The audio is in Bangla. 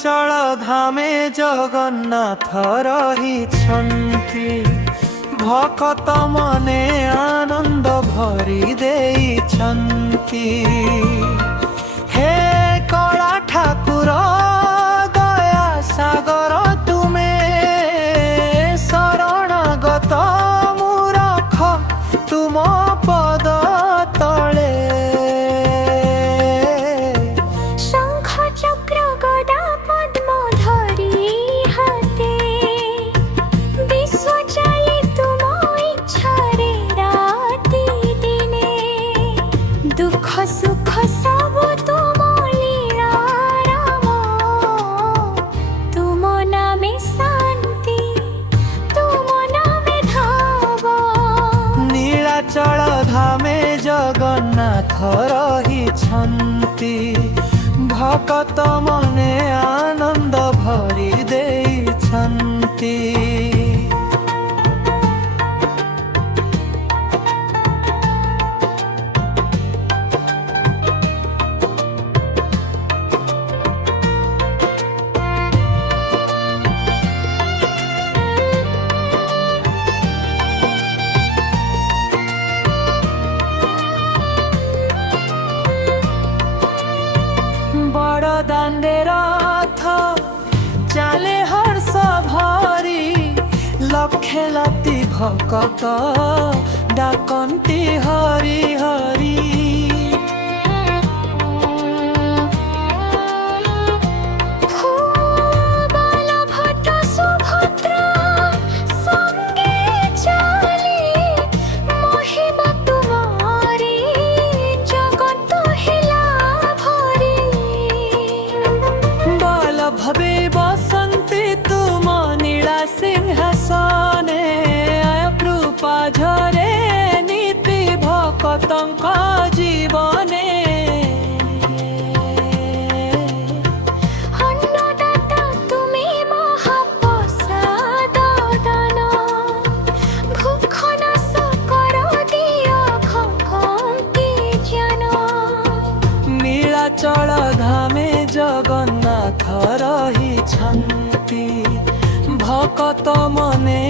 ନୀଳାଚଳ ଧାମେ ଜଗନ୍ନାଥ ରହିଛନ୍ତି, ଭକତ ମନେ ଆନନ୍ଦ ଭରି ଦେଇଛନ୍ତି। ହେ କଳା ଠାକୁର ଦୟା ସାଗର ତୁମେ, ଶରଣାଗତ ମୂରଖ ତୁମ ପଦ ତଳେ। শঙ্খ চক্র গদা পদ্ম ধরি হাতে, বিশ্ব চালে তুম ইচ্ছারে রাতি দিনে। দুঃখ সুখ সবু তুম লীলা রাম, তুম নামে শান্তি, তুম নামে ধাব। ନୀଳାଚଳ ଧାମେ ଜଗନ୍ନାଥ ରହିଛନ୍ତି, ଭକତ ମନେ ଆନନ୍ଦ ଭରି ଦେଇଛନ୍ତି। বড় দাণ্ডে রথ চালে হর্ষ ভরি, লক্ষে লাতি ভকত ডাকন্তি হরি হরি। বলভদ্র সুভদ্রা সঙ্গে চালি, মহিমা তোমারি জগত হেলা ভরি। বলভবে বসন্তি তুম নীলা সিংহাসনে, কৃপা ঝরে নীতি ভকতঙ্ক জীবনে। অন্নদাতা তুমি মহাপ্রসাদ দান, ভুখ নাশ কর দিয় ভক্তি জ্ঞান। ନୀଳାଚଳ ଧାମେ ଜଗନ୍ନାଥ ରହିଛନ୍ତି, ଭକତ ମନେ